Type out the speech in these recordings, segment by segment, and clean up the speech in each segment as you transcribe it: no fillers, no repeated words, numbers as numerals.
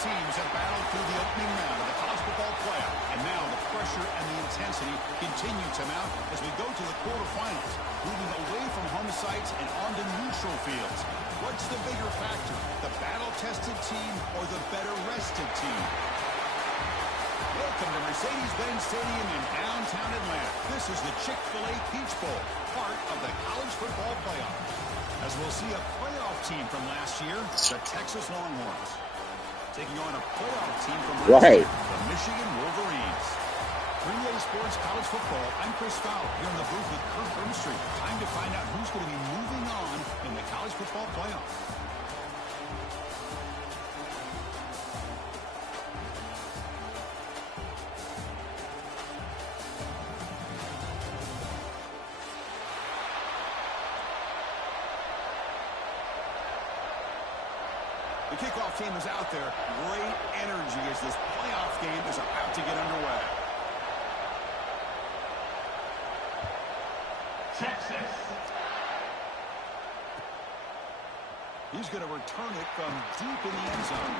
teams have battled through the opening round of the college football playoff, and now the pressure and the intensity continue to mount as we go to the quarterfinals, moving away from home sites and onto neutral fields. What's the bigger factor, the battle-tested team or the better-rested team? Welcome to Mercedes-Benz Stadium in downtown Atlanta. This is the Chick-fil-A Peach Bowl, part of the college football playoff. As we'll see a playoff team from last year, the Texas Longhorns, taking on a playoff team from last year, the Michigan Wolverines. 3A Sports College Football, I'm Chris Fowler, here in the booth with Kirk Burnstreet. Time to find out who's going to be moving on in the college football playoff. The kickoff team is out there. Great energy as this playoff game is about to get underway. Texas. He's going to return it from deep in the end zone.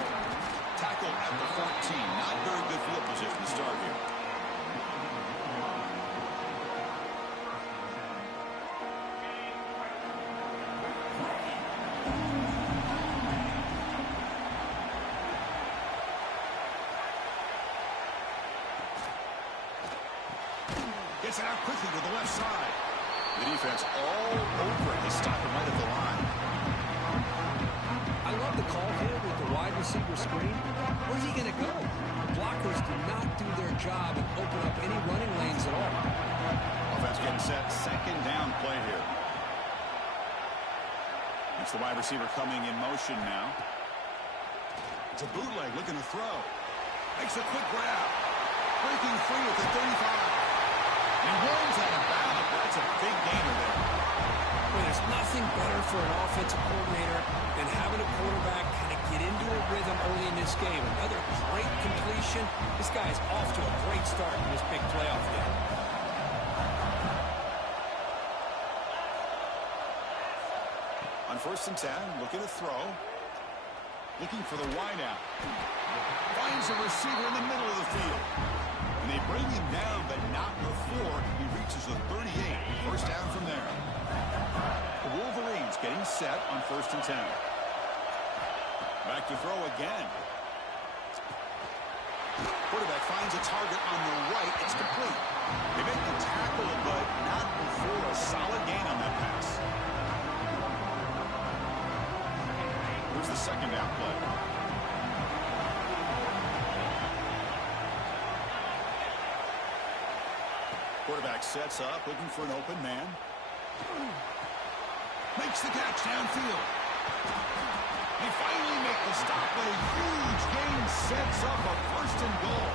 Tackle at the 14. Not very good field position to start here. Gets it out quickly to the left side. The defense all over it. They stop him right at the line. I love the call here with the wide receiver screen. Where's he going to go? The blockers do not do their job and open up any running lanes at all. Offense getting set. Second down play here. It's the wide receiver coming in motion now. It's a bootleg looking to throw. Makes a quick grab. Breaking free at the 35. And rolls out of bounds. That's a big gainer there. Well, there's nothing better for an offensive coordinator than having a quarterback kind of get into a rhythm early in this game. Another great completion. This guy's off to a great start in this big playoff game. On 1st and 10, looking to throw. Looking for the wide out. Finds a receiver in the middle of the field. And they bring him down, but not before he reaches the 38. First down from there. The Wolverines getting set on 1st and 10. Back to throw again. Quarterback finds a target on the right. It's complete. They make the tackle, but not before a solid gain on that pass. Here's the second down play. Quarterback sets up, looking for an open man. Makes the catch downfield. They finally make the stop, but a huge gain sets up a 1st and goal.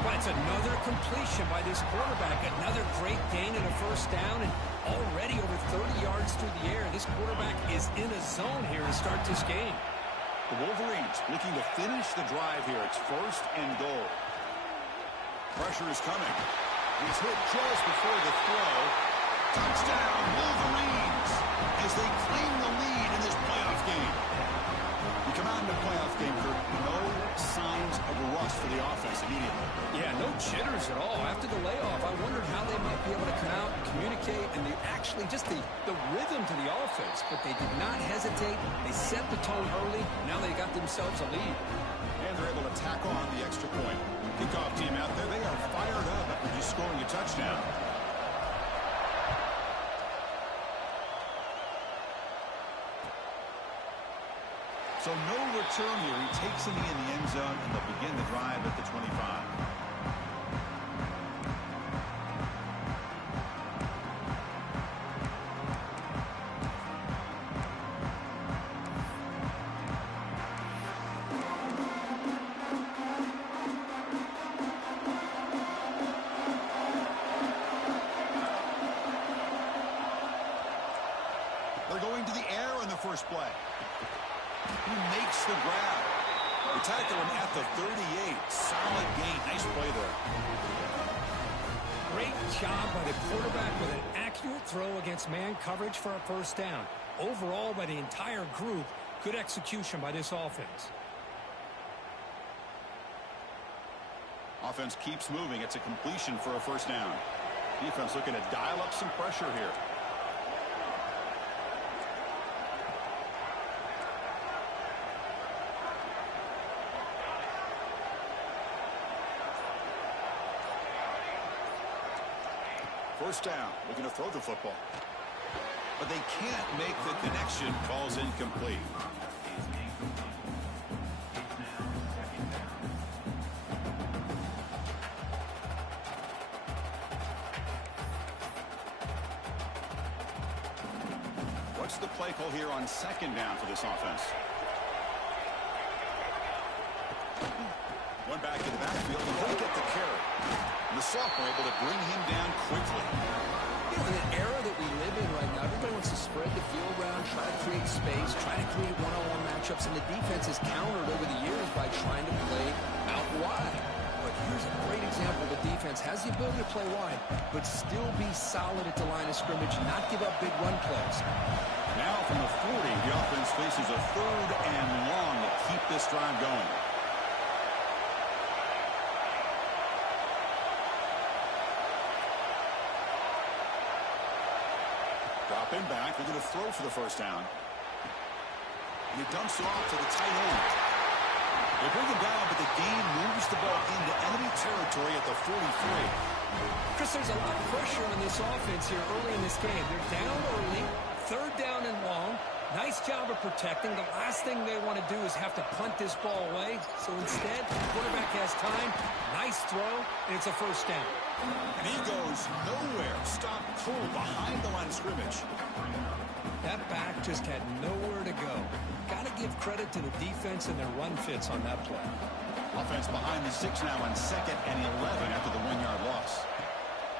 But it's another completion by this quarterback. Another great gain and a 1st down, and already over 30 yards through the air. This quarterback is in a zone here to start this game. The Wolverines looking to finish the drive here. It's 1st and goal. Pressure is coming. He's hit just before the throw. Touchdown, Wolverines, as they claim the lead in this playoff game. We come out in the playoff game for no signs of a rust for the offense immediately. Yeah, no jitters at all. After the layoff, I wondered how they might be able to come out and communicate, and they actually just the rhythm to the offense. But they did not hesitate. They set the tone early. Now they got themselves a lead. And they're able to tack on the extra point. Kickoff team out there, they are fired up after just scoring a touchdown. So no return here. He takes him in the end zone, and they'll begin the drive at the 25. They're going to the air on the first play. He makes the grab. They tackle him at the 38. Solid gain. Nice play there. Great job by the quarterback with an accurate throw against man coverage for a 1st down. Overall, by the entire group, good execution by this offense. Offense keeps moving. It's a completion for a first down. Defense looking to dial up some pressure here. First down, looking to throw the football. But they can't make the connection. Ball's incomplete. What's the play call here on second down for this offense? One back in the backfield, and he'll get the carry. And the sophomore able to bring him down quickly. You know, in an era that we live in right now, everybody wants to spread the field around, try to create space, try to create one-on-one matchups, and the defense has countered over the years by trying to play out wide. But here's a great example. The defense has the ability to play wide, but still be solid at the line of scrimmage and not give up big run plays. Now from the 40, the offense faces a third and long to keep this drive going. Dropping back, they're going to throw for the first down. And he dumps it off to the tight end. They bring him down, but the game moves the ball into enemy territory at the 43. Chris, there's a lot of pressure on this offense here early in this game. They're down early, third down and long. Nice job of protecting. The last thing they want to do is have to punt this ball away. So instead, the quarterback has time. Nice throw, and it's a first down. And he goes nowhere. Stop cold behind the line of scrimmage. That back just had nowhere to go. Got to give credit to the defense and their run fits on that play. Offense behind the 6 now on second and 11 after the 1-yard loss.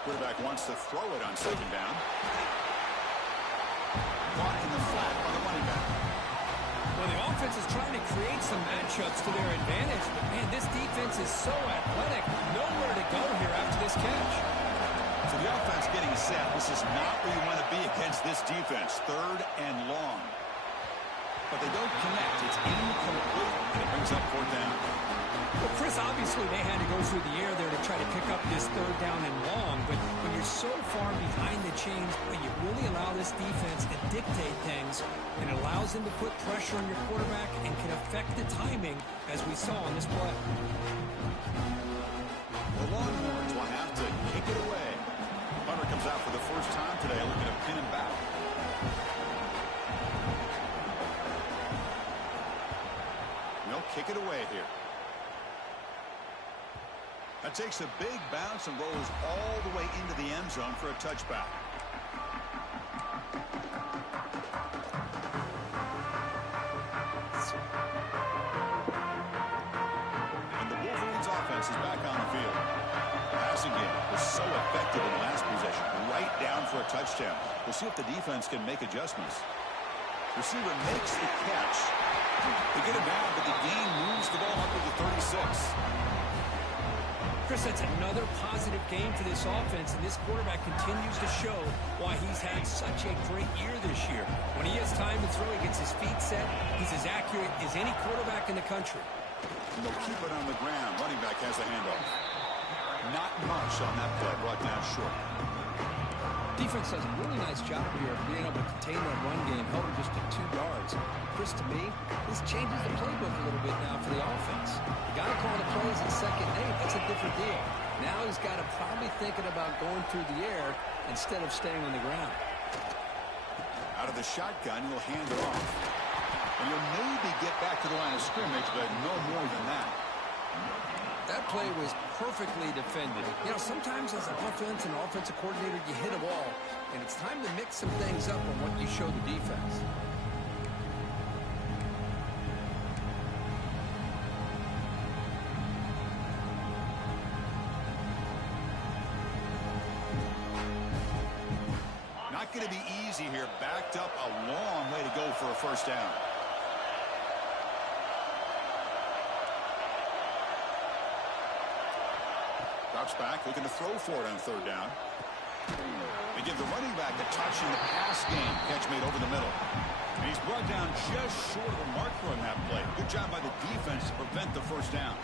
Quarterback wants to throw it on second down. Caught in the flat by the running back. Well, the offense is trying to create some matchups to their advantage, but man, this defense is so athletic. Nowhere to go here after this catch. So the offense getting set. This is not where you want to be against this defense. Third and long. But they don't connect. It's incomplete, and it brings up fourth down. Well, Chris, obviously they had to go through the air there to try to pick up this third down and long, but when you're so far behind the chains, you really allow this defense to dictate things, and it allows them to put pressure on your quarterback and can affect the timing, as we saw on this play. The Longhorns will have to kick it away. Hunter comes out for the first time today, looking to pin him back. They'll kick it away here. That takes a big bounce and rolls all the way into the end zone for a touchback. And the Wolverines offense is back on the field. The passing game was so effective in the last possession, right down for a touchdown. We'll see if the defense can make adjustments. Receiver makes the catch. They get it down, but the gain moves the ball up to the 36. Chris, that's another positive game for this offense, and this quarterback continues to show why he's had such a great year this year. When he has time to throw, he gets his feet set. He's as accurate as any quarterback in the country. And they'll keep it on the ground. Running back has a handoff. Not much on that play, brought down short. Defense does a really nice job here of being able to contain that run game, held him just to 2 yards. Chris, to me, this changes the playbook a little bit now for the offense. The guy calling the plays in second and 8, that's a different deal. Now he's got to probably thinking about going through the air instead of staying on the ground. Out of the shotgun, he'll hand it off. And you'll maybe get back to the line of scrimmage, but no more than that. That play was perfectly defended. You know, sometimes as an offense and offensive coordinator, you hit a wall, and it's time to mix some things up on what you show the defense. Not going to be easy here. Backed up a long way to go for a first down. Drops back, looking to throw for it on third down. They give the running back a touch in the pass game. Catch made over the middle. And he's brought down just short of the marker on that play. Good job by the defense to prevent the first down.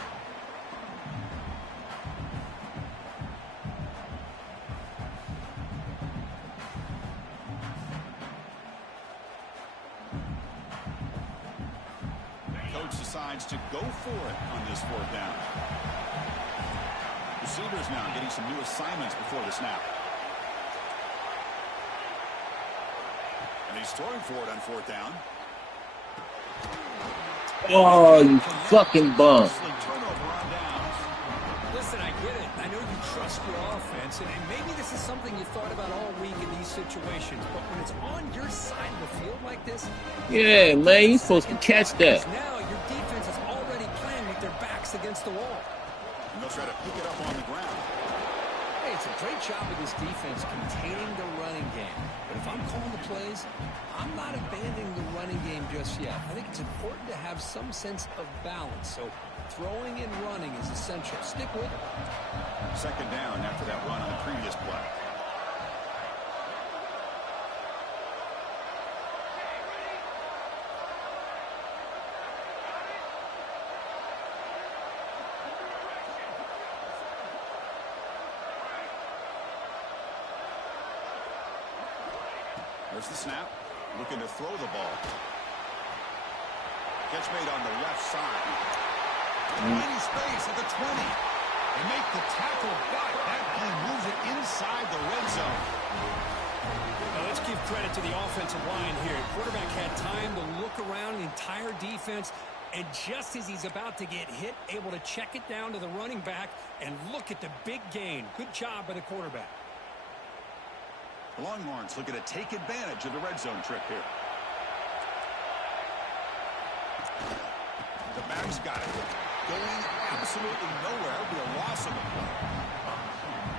coach decides to go for it on this fourth down. Receivers now getting some new assignments before the snap. And he's throwing for it on fourth down. Oh, you fucking bum. Listen, I get it. I know you trust your offense, and maybe this is something you thought about all week in these situations, but when it's on your side of the field like this... Yeah, man, you're supposed to catch that. Now your defense is already playing with their backs against the wall. And they'll try to pick it up on the ground. Hey, it's a great job of this defense containing the running game. But if I'm calling the plays, I'm not abandoning the running game just yet. I think it's important to have some sense of balance. So throwing and running is essential. Stick with it. Second down after that run on the previous play. There's the snap. Looking to throw the ball. Catch made on the left side. Tiny space at the 20. They make the tackle, but that play moves it inside the red zone. Now let's give credit to the offensive line here. Quarterback had time to look around the entire defense, and just as he's about to get hit, able to check it down to the running back and look at the big gain. Good job by the quarterback. The Longhorns looking to take advantage of the red zone trip here. The back's got it. Going absolutely nowhere. It'll be a loss of a play.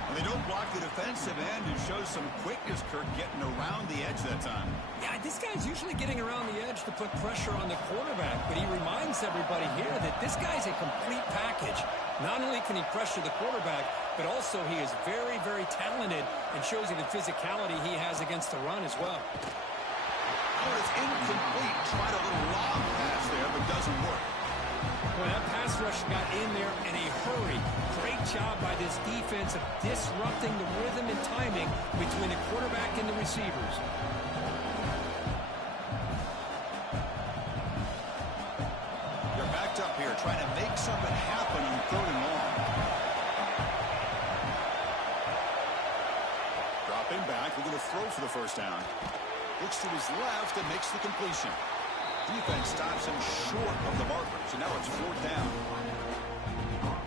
And they don't block the defensive end and show some quickness, Kirk, getting around the edge that time. Yeah, this guy's usually getting around the edge to put pressure on the quarterback, but he reminds everybody here that this guy's a complete package. Not only can he pressure the quarterback, but also he is very, very talented and shows you the physicality he has against the run as well. Oh, it's incomplete. Tried a little lob pass there, but doesn't work. Well, that pass rush got in there in a hurry. Great job by this defense of disrupting the rhythm and timing between the quarterback and the receivers. They're backed up here, trying to make something happen on third and long. Dropping back, we're going to throw for the first down. Looks to his left and makes the completion. Defense stops him short of the marker, so now it's fourth down.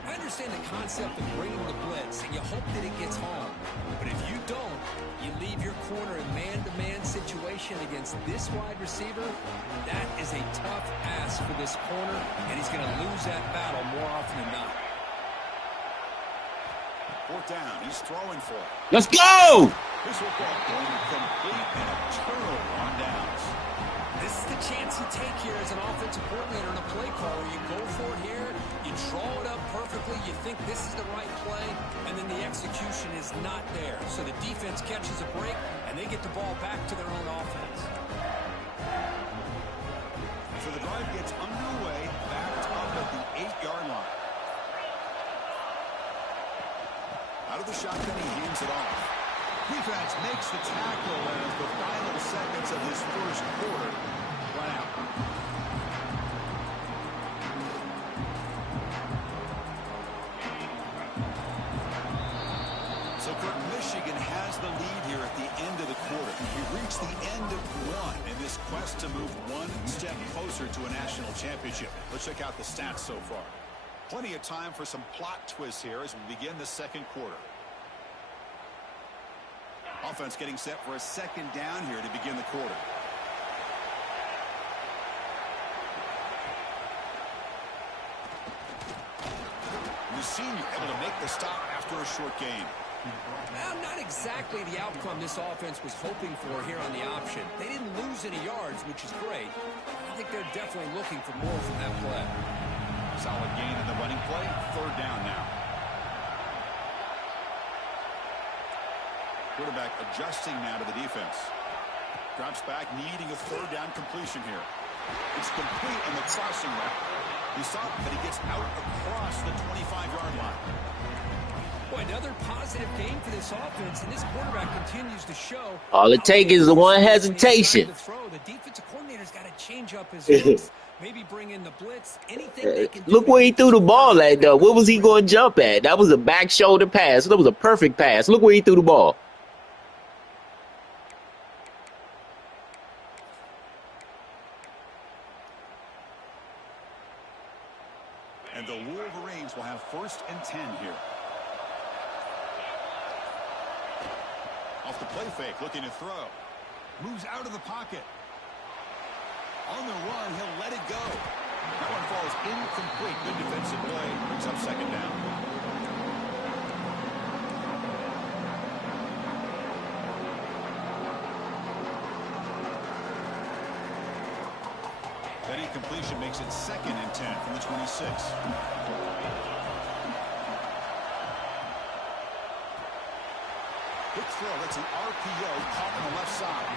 I understand the concept of bringing the blitz, and you hope that it gets home. But if you don't, you leave your corner in man-to-man situation against this wide receiver. That is a tough ask for this corner, and he's going to lose that battle more often than not. Fourth down, he's throwing for it. Let's go! This will go incomplete and a turnover on downs. This is the chance you take here as an offensive coordinator in a play call where you go for it here, you draw it up perfectly, you think this is the right play, and then the execution is not there. So the defense catches a break, and they get the ball back to their own offense. So the drive gets underway, backed up at the 8-yard line. Out of the shotgun, he hands it off. Defense makes the tackle as the final seconds of this first quarter run out. So Michigan has the lead here at the end of the quarter. We reached the end of one in this quest to move one step closer to a national championship. Let's check out the stats so far. Plenty of time for some plot twists here as we begin the second quarter. Offense getting set for a second down here to begin the quarter. The senior able to make the stop after a short game. Well, not exactly the outcome this offense was hoping for here on the option. They didn't lose any yards, which is great. I think they're definitely looking for more from that play. Solid gain in the running play. Third down now. Quarterback adjusting now to the defense. Drops back, needing a third down completion here. It's complete on the crossing route. He saw it, but he gets out across the 25-yard line. Boy, another positive game for this offense, and this quarterback continues to show. All it takes is the one hesitation. The defensive coordinator's got to change up his looks. Maybe bring in the blitz. Anything they can do. Look where he threw the ball at, though. What was he going to jump at? That was a back shoulder pass. That was a perfect pass. Look where he threw the ball. And the Wolverines will have 1st and 10 here. Off the play fake, looking to throw. Moves out of the pocket. On the run, he'll let it go. That one falls incomplete. Good defensive play. Brings up 2nd down. That incompletion makes it 2nd and 10 from the 26. Quick throw. That's an RPO caught on the left side.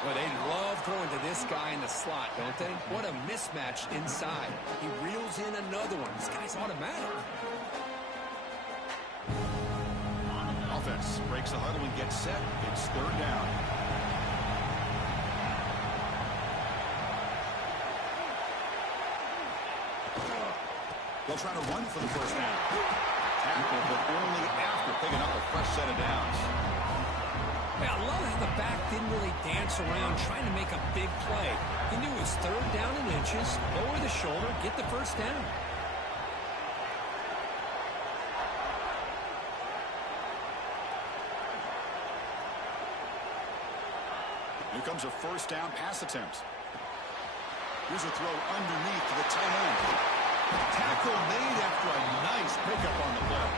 Well, they love throwing to this guy in the slot, don't they? What a mismatch inside. He reels in another one. This guy's automatic. Offense breaks the huddle and gets set. It's 3rd down. They'll try to run for the 1st down. Tackle, but only after picking up a fresh set of downs. I love how the back didn't really dance around trying to make a big play. He knew it was 3rd down in inches, lower the shoulder, get the 1st down. Here comes a 1st down pass attempt. Here's a throw underneath to the tight end. Tackle made after a nice pickup on the play.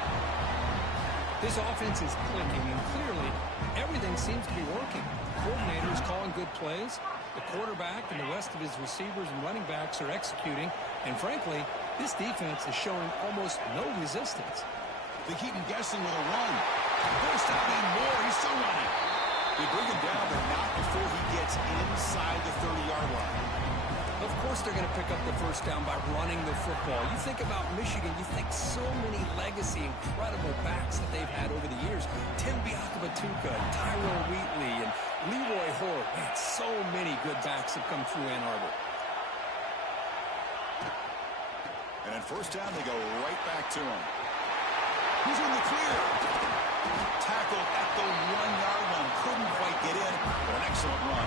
This offense is clicking, and clearly everything seems to be working. The coordinator is calling good plays. The quarterback and the rest of his receivers and running backs are executing. And frankly, this defense is showing almost no resistance. They keep him guessing with a run. Forced out even more. He's still running. They bring him down, but not before he gets inside the 30-yard line. Of course they're going to pick up the 1st down by running the football. You think about Michigan, you think so many legacy, incredible backs that they've had over the years. Tim Biakabatuka, Tyrone Wheatley, and Leroy Hort. Man, so many good backs have come through Ann Arbor. And on 1st down, they go right back to him. He's in the clear. Tackled at the 1-yard line. Couldn't quite get in, but an excellent run.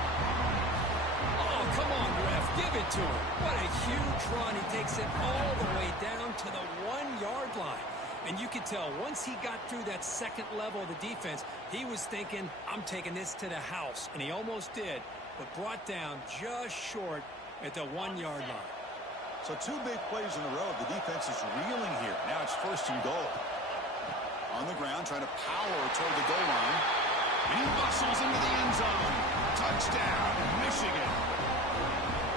Oh, come on, ref. Give it to him. What a huge run. He takes it all the way down to the 1-yard line. And you could tell once he got through that 2nd level of the defense, he was thinking, I'm taking this to the house. And he almost did, but brought down just short at the 1-yard line. So 2 big plays in a row. The defense is reeling here. Now it's 1st and goal. On the ground, trying to power toward the goal line. And he muscles into the end zone. Touchdown, Michigan.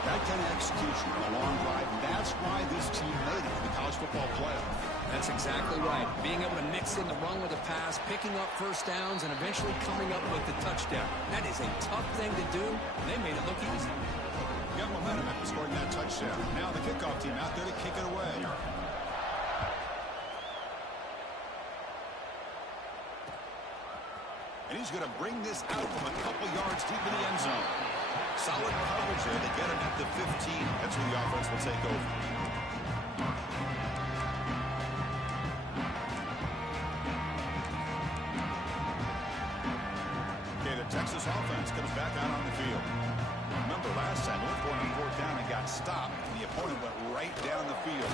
That kind of execution on a long drive, that's why this team made it in the college football playoff. That's exactly right. Being able to mix in the run with a pass, picking up 1st downs, and eventually coming up with the touchdown. That is a tough thing to do. They made it look easy. Got momentum after scoring that touchdown. Now the kickoff team out there to kick it away. And he's going to bring this out from a couple yards deep in the end zone. Solid coverage there. They get him at the 15. That's where the offense will take over. Okay, the Texas offense comes back out on the field. Remember last time, they went for it on 4th down and got stopped. And the opponent went right down the field.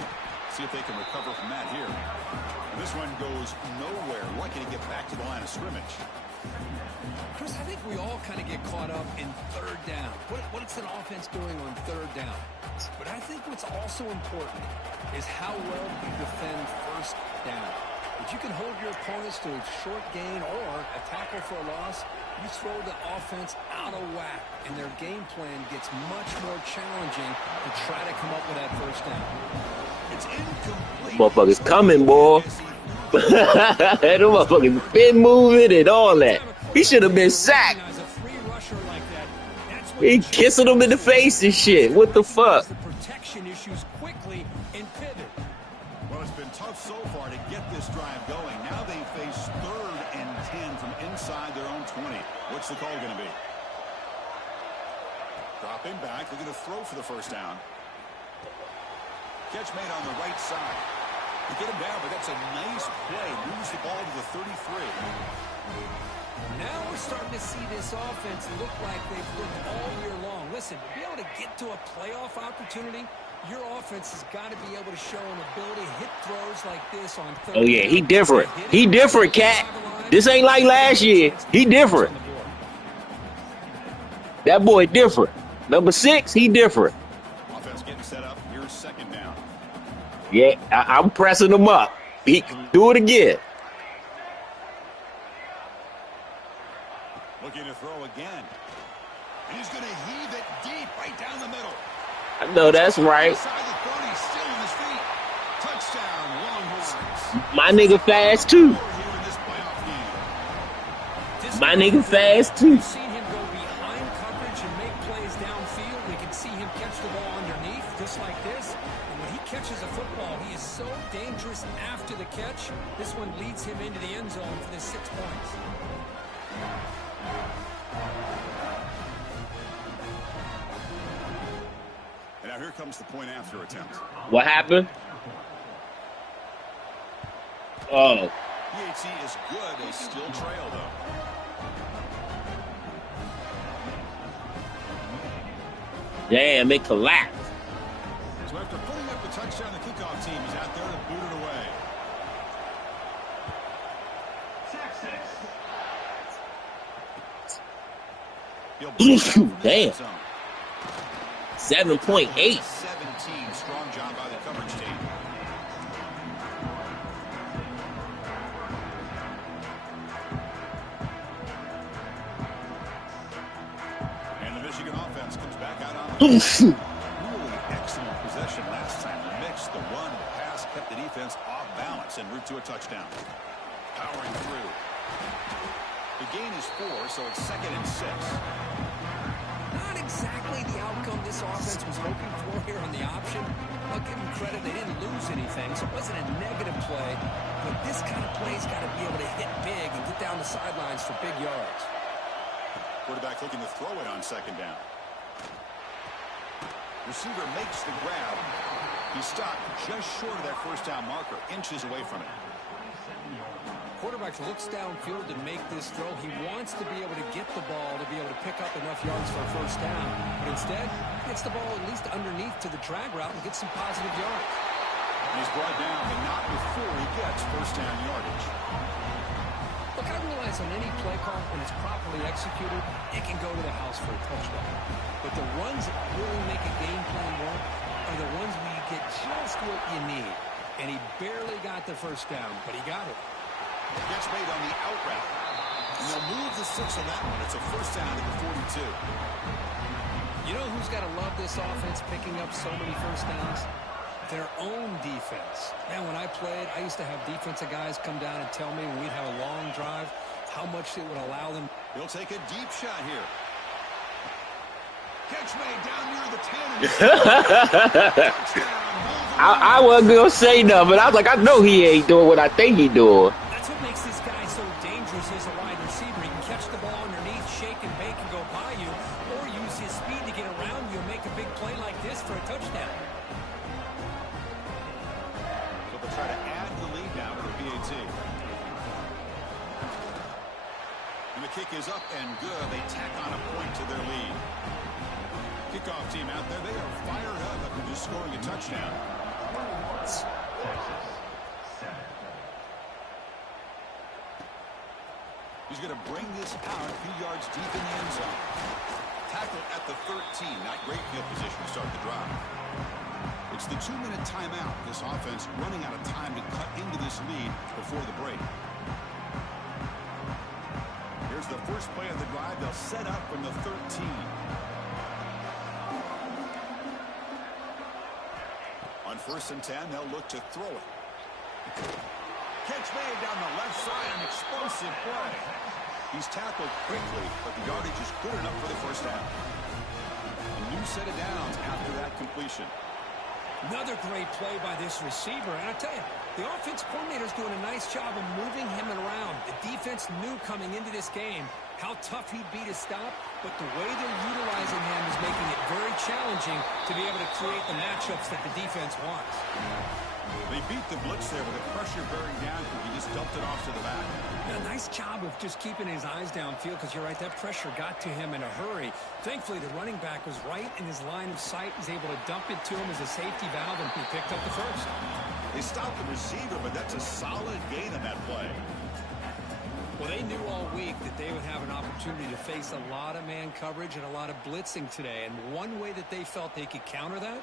See if they can recover from that here. And this one goes nowhere. Lucky to get back to the line of scrimmage. Chris, I think we all kind of get caught up in 3rd down. What's an offense doing on 3rd down? But I think what's also important is how well you defend 1st down. If you can hold your opponents to a short gain or a tackle for a loss, you throw the offense out of whack, and their game plan gets much more challenging to try to come up with that 1st down. It's incomplete. Motherfuckers coming, boy. That motherfucking been moving and all that. He should have been sacked. He kissing him in the face and shit. What the fuck? The protection issues quickly and pivot. Well, it's been tough so far to get this drive going. Now they face 3rd and 10 from inside their own 20. What's the call going to be? Dropping back, looking to throw for the 1st down. Catch made on the right side. You get him down, but that's a nice play. Moves the ball to the 33. Now we're starting to see this offense look like they've looked all year long. Listen, to be able to get to a playoff opportunity, your offense has got to be able to show an ability to hit throws like this on third. Oh, yeah, he different. He different, Cat. This ain't like last year. He different. That boy different. Number 6, he different. Offense getting set up. Here's second down. Yeah, I'm pressing him up. He can do it again. Looking to throw again. And he's going to heave it deep right down the middle. I know that's right. Inside the 30, still on his feet. Touchdown, Longhorns. My nigga fast, too. Here in this playoff game. My nigga fast, too. We've seen him go behind coverage and make plays downfield. We can see him catch the ball underneath, just like this. And when he catches a football, he is so dangerous after the catch. This one leads him into the end zone for the 6 points. And now here comes the point after attempt. What happened? Oh. PAT is good. They still trail, though. Damn, it collapsed. So after putting up the touchdown, the kickoff team is out there to boot it away. Damn. 7.8. 17. Strong job by the coverage team. And the Michigan offense comes back out on the really excellent possession last time. The mix, the run, the pass kept the defense off balance en route to a touchdown. Powering through. The gain is 4, so it's 2nd and 6. Not exactly the outcome this offense was hoping for here on the option. I'll give them credit, they didn't lose anything, so it wasn't a negative play. But this kind of play's got to be able to hit big and get down the sidelines for big yards. Quarterback looking to throw it on 2nd down. Receiver makes the grab. He stopped just short of that 1st down marker, inches away from it. Quarterback looks downfield to make this throw. He wants to be able to get the ball to be able to pick up enough yards for a 1st down. But instead, he gets the ball at least underneath to the drag route and gets some positive yards. And he's brought down, but not before he gets 1st down yardage. Look, I realize on any play call, when it's properly executed, it can go to the house for a touchdown. But the runs that really make a game plan work are the ones where you get just what you need. And he barely got the 1st down, but he got it. Gets made on the out route. And they'll move the 6 on that one. It's a 1st down at the 42. You know who's got to love this offense picking up so many 1st downs? Their own defense. Man, when I played, I used to have defensive guys come down and tell me when we'd have a long drive how much it would allow them. He'll take a deep shot here. Catch made down near the 10. I wasn't going to say nothing, but I was like, I know he ain't doing what I think he doing. That's what makes this guy so dangerous as a wide receiver. He can catch the ball underneath, shake and bake and go by you, or use his speed to get around you and make a big play like this for a touchdown. So they'll try to add the lead now with the PAT. And the kick is up and good. They tack on a point to their lead. Kickoff team out there, they are fired up after just scoring a touchdown. He's going to bring this out a few yards deep in the end zone. Tackle at the 13. Not great field position to start the drive. It's the 2-minute timeout. This offense running out of time to cut into this lead before the break. Here's the first play of the drive. They'll set up from the 13. On 1st and 10, they'll look to throw it. Catch made down the left side, an explosive play. He's tackled quickly, but the yardage is good enough for the 1st down. A new set of downs after that completion. Another great play by this receiver. And I tell you, the offense coordinator's doing a nice job of moving him around. The defense knew coming into this game how tough he'd be to stop, but the way they're utilizing him is making it very challenging to be able to create the matchups that the defense wants. They beat the blitz there with the pressure bearing down. He just dumped it off to the back. Yeah, nice job of just keeping his eyes downfield because you're right, that pressure got to him in a hurry. Thankfully, the running back was right in his line of sight. He's able to dump it to him as a safety valve, and he picked up the first. They stopped the receiver, but that's a solid gain on that play. Well, they knew all week that they would have an opportunity to face a lot of man coverage and a lot of blitzing today. And one way that they felt they could counter that,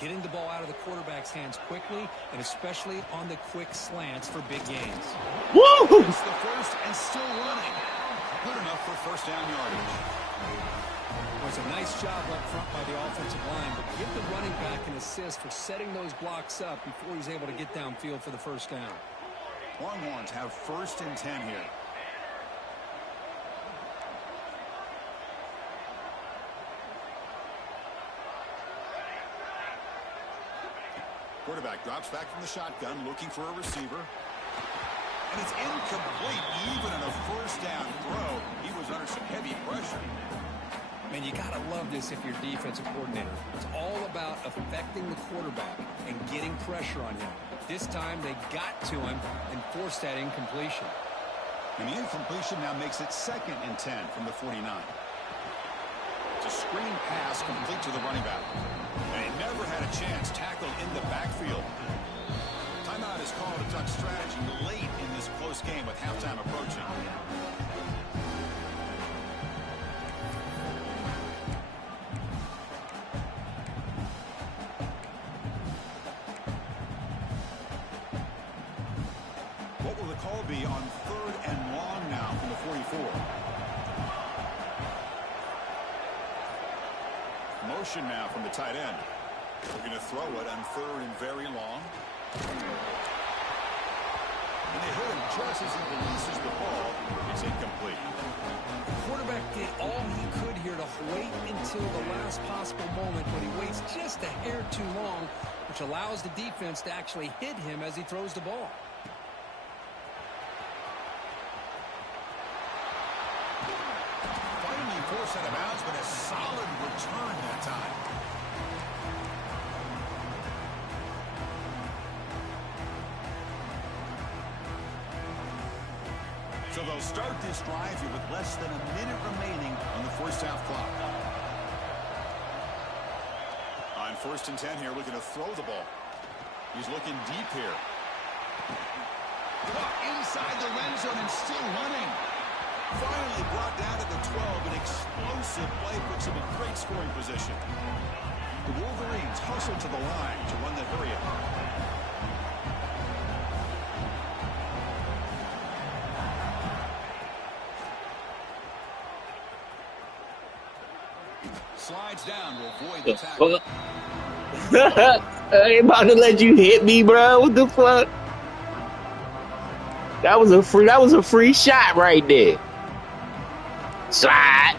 getting the ball out of the quarterback's hands quickly, and especially on the quick slants for big gains. Woo! It's the first and still running. Good enough for first down yardage. It was a nice job up front by the offensive line, but give the running back an assist for setting those blocks up before he's able to get downfield for the first down. Longhorns have first and 10 here. Quarterback drops back from the shotgun, looking for a receiver. And it's incomplete, even on a first down throw. He was under some heavy pressure. Man, you got to love this if you're defensive coordinator. It's all about affecting the quarterback and getting pressure on him. This time they got to him and forced that incompletion. And the incompletion now makes it second and 10 from the 49. It's a screen pass complete to the running back. And he never had a chance, tackled in the backfield. Timeout is called to talk strategy late in this close game with halftime approaching. What will the call be on third and long now from the 44? Motion now from the tight end. We're going to throw it on third and very long. And they hit him just as he releases the ball. It's incomplete. The quarterback did all he could here to wait until the last possible moment, but he waits just a hair too long, which allows the defense to actually hit him as he throws the ball. Finally forced out of bounds, but a solid return that time. So they'll start this drive here with less than a minute remaining on the first half clock. On first and 10 here, looking to throw the ball. He's looking deep here. Caught inside the red zone and still running. Finally brought down to the 12. An explosive play puts him in great scoring position. The Wolverines hustle to the line to run the hurry up. Slides down to avoid the tackle. I ain't about to let you hit me, bro. What the fuck? That was a free shot right there. Slide.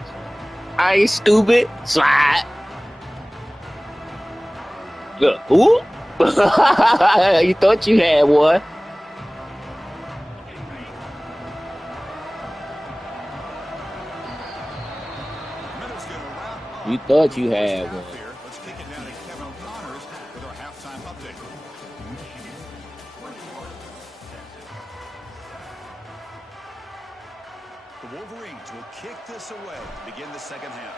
I ain't stupid. Slide. Look. Ooh. You thought you had one. You thought you had one. Let's kick it down to Kevin O'Connors with our halftime update. The Wolverines will kick this away to begin the second half.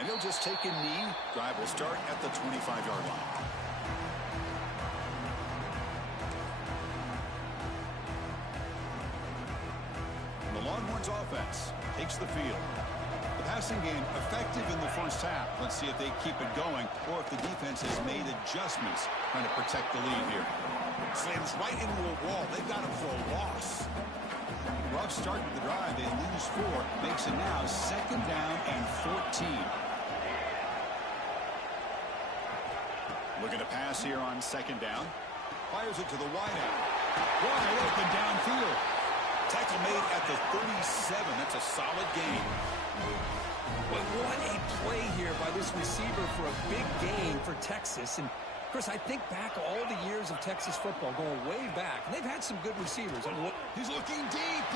And he'll just take a knee. Drive will start at the 25-yard line. Longhorns offense takes the field. The passing game effective in the first half. Let's see if they keep it going or if the defense has made adjustments trying to protect the lead here. Slams right into a wall. They've got him for a loss. Rough start to the drive. They lose 4. Makes it now second down and 14. Looking to pass here on second down. Fires it to the wideout. Wide open downfield. Tackle made at the 37. That's a solid gain. But what a play here by this receiver for a big gain for Texas. And, Chris, I think back all the years of Texas football, going way back, and they've had some good receivers. He's looking deep.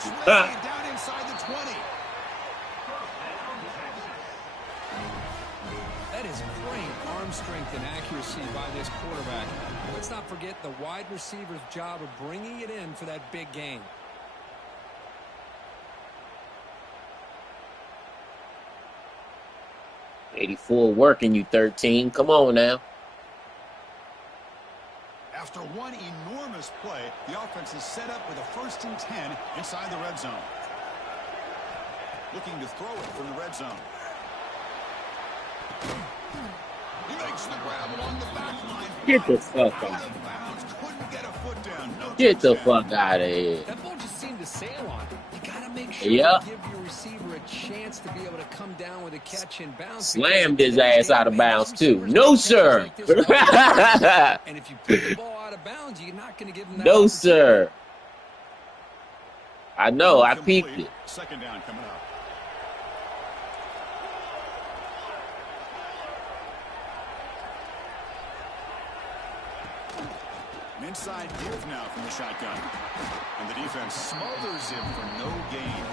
Swinging it down inside the 20. That is great arm strength and accuracy by this quarterback. Let's not forget the wide receiver's job of bringing it in for that big gain. '84 working you 13. Come on now. After one enormous play, the offense is set up with a 1st and 10 inside the red zone. Looking to throw it from the red zone. He makes the grab along the back line. Get the fuck out. Couldn't get a foot down. No Get the touchdown. fuck out of here. That ball just seemed to sail on it. You got to make sure Yeah. you give your receiver a chance to be able to come down with a catch and bounce. Slammed his ass out of bounds, too. No, sir. And if you put the ball out of bounds, you're not going to give him that No, opportunity. sir. I know. I peeped Complete. it. 2nd down coming up. An inside give now from the shotgun. And the defense smothers him for no gain.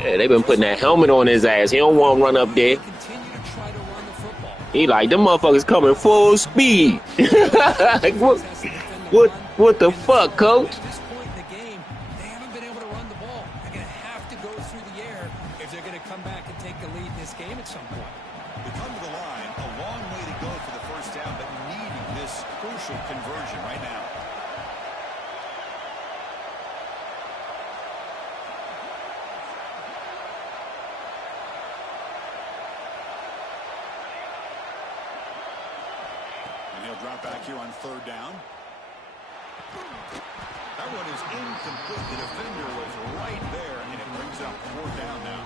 Yeah, they been putting that helmet on his ass. He don't want to run up there. Continue to try to run the football. He like, them motherfuckers coming full speed. Like, what the fuck, coach? At this point in the game, they haven't been able to run the ball. They're going to have to go through the air if they're going to come back and take the lead in this game at some point. They come to the line, a long way to go for the 1st down, but needing this crucial conversion right now. And he'll drop back here on 3rd down. That one is incomplete. The defender was right there, and it brings up 4th down now.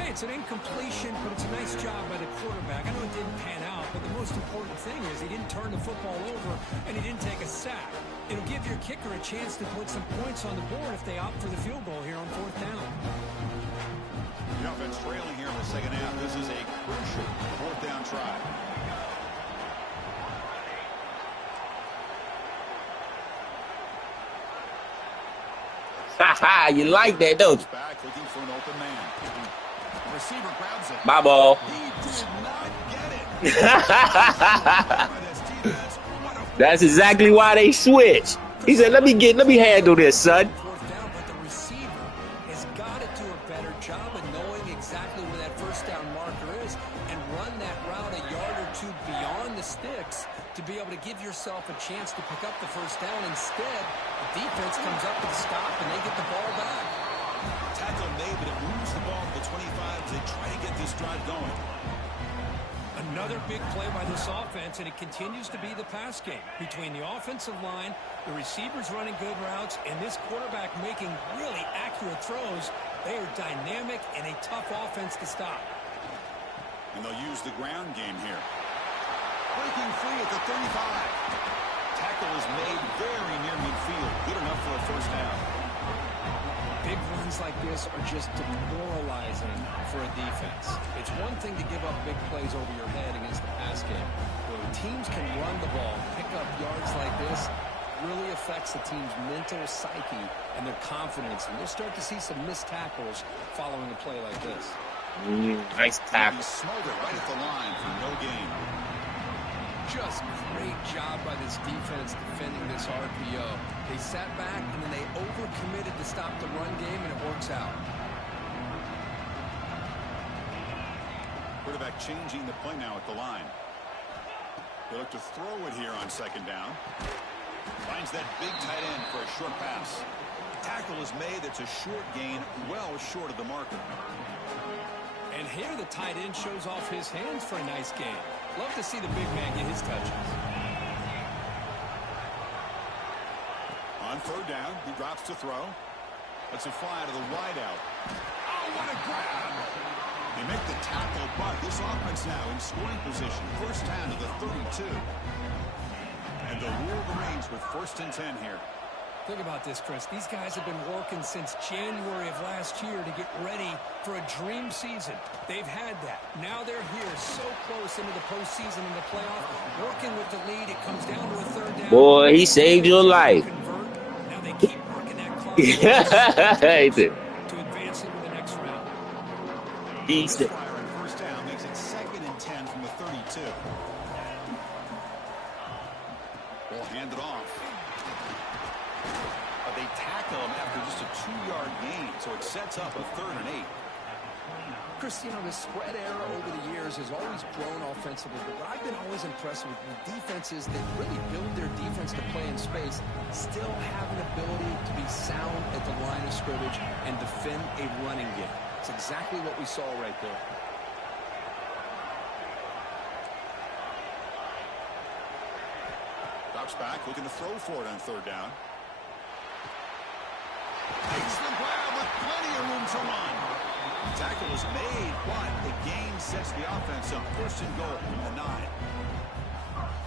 Hey, it's an incompletion, but it's a nice job by the quarterback. I know it didn't pan out, but the most important thing is he didn't turn the football over, and he didn't take a sack. It'll give your kicker a chance to put some points on the board if they opt for the field goal here on 4th down. The offense trailing here in the 2nd half. This is a crucial 4th down try. Ha ha, you like that, don't you? Back looking for an open man. The receiver grabs it. My ball. He did not get it. That's exactly why they switched. He said, let me handle this, son. 4th down, but the receiver has got to do a better job of knowing exactly where that 1st down marker is and run that route a yard or two beyond the sticks to be able to give yourself a chance to pick up the 1st down. Instead, the defense comes up with a stop and they get the ball back. Tackle made, but it moves the ball to the 25 as they try to get this drive going. Another big play by this offense, and it continues to be the pass game. Between the offensive line, the receivers running good routes, and this quarterback making really accurate throws, they are dynamic and a tough offense to stop. And they'll use the ground game here. Breaking free at the 35. Tackle is made very near midfield. Good enough for a 1st down. Big runs like this are just demoralizing for a defense. It's one thing to give up big plays over your head against the pass game. When teams can run the ball, pick up yards like this, really affects the team's mental psyche and their confidence. And you'll start to see some missed tackles following a play like this. Nice tackle. He smothered right at the line for no gain. Just great job by this defense defending this RPO. They sat back and then they overcommitted to stop the run game, and it works out. Quarterback changing the play now at the line. They look to throw it here on 2nd down. Finds that big tight end for a short pass. Tackle is made. It's a short gain, well short of the marker. And here the tight end shows off his hands for a nice gain. Love to see the big man get his touches. On 3rd down, he drops to throw. Let's it fly to the wideout. Oh, what a grab! They make the tackle, but this offense now in scoring position. 1st down to the 32. And the Wolverines with 1st and 10 here. Think about this, Chris. These guys have been working since January of last year to get ready for a dream season. They've had that. Now they're here so close into the postseason and the playoff. Working with the lead, it comes down to a 3rd down. Boy, he saved your life. Now they keep working that clock. to advance into the next round. Decent. First down makes it 2nd and 10 from the 32. We'll hand it off. But they tackle him after just a 2-yard gain, so it sets up a 3rd and 8. Chris, you know, the spread era over the years has always grown offensively, but what I've been always impressed with defenses that really build their defense to play in space still have an ability to be sound at the line of scrimmage and defend a running game. It's exactly what we saw right there. Drops back, looking to throw for it on 3rd down. Takes the grab with plenty of room to run. Tackle is made, but the gain sets the offense up. 1st and goal from the 9.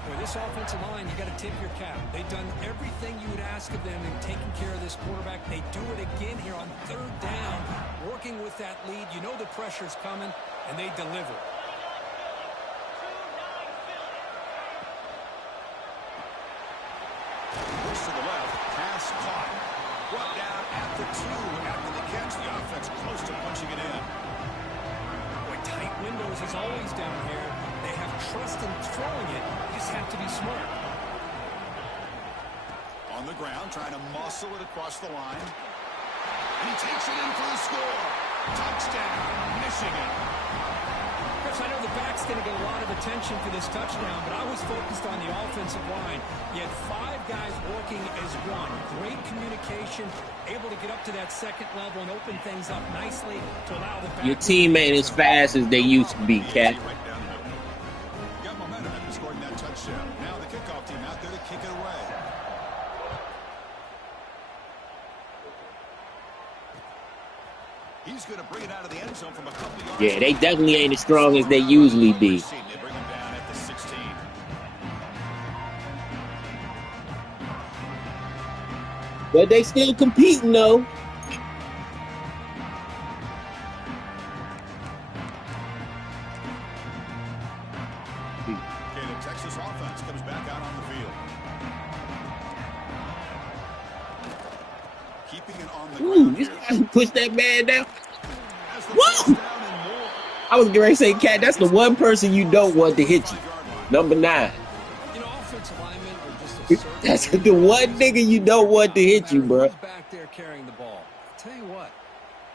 With this offensive line, you got to tip your cap. They've done everything you would ask of them in taking care of this quarterback. They do it again here on 3rd down, working with that lead. You know the pressure's coming, and they deliver. Push to the left, pass caught. Brought down at the 2. After the catch, the offense close to punching it in. Boy, tight windows as always down here. They have trust in throwing it. You just have to be smart. On the ground, trying to muscle it across the line. And he takes it in for the score. Touchdown, Michigan. Chris, I know the back's going to get a lot of attention for this touchdown, but I was focused on the offensive line. You had 5 guys working as one. Great communication, able to get up to that 2nd level and open things up nicely to allow the back. Your team ain't as fast as they used to be, Cat. Right down the middle. Got momentum after scoring that touchdown. Now the kickoff team out there to kick it away. He's going to bring it out of the end zone from a couple yards. Yeah, they definitely ain't as strong as they usually be. They bring him down at the 16. But they still competing, though. Okay, the Texas offense comes back out on the field. Keeping it on the ground Ooh, here. push that man down. As the Whoa! first down and more. I was going to say, Cat, that's the one person you don't want to hit you. Number 9. You know, offensive linemen are just a certain That's the one nigga you don't want to hit you, bro. who's back there carrying the ball. I'll tell you what,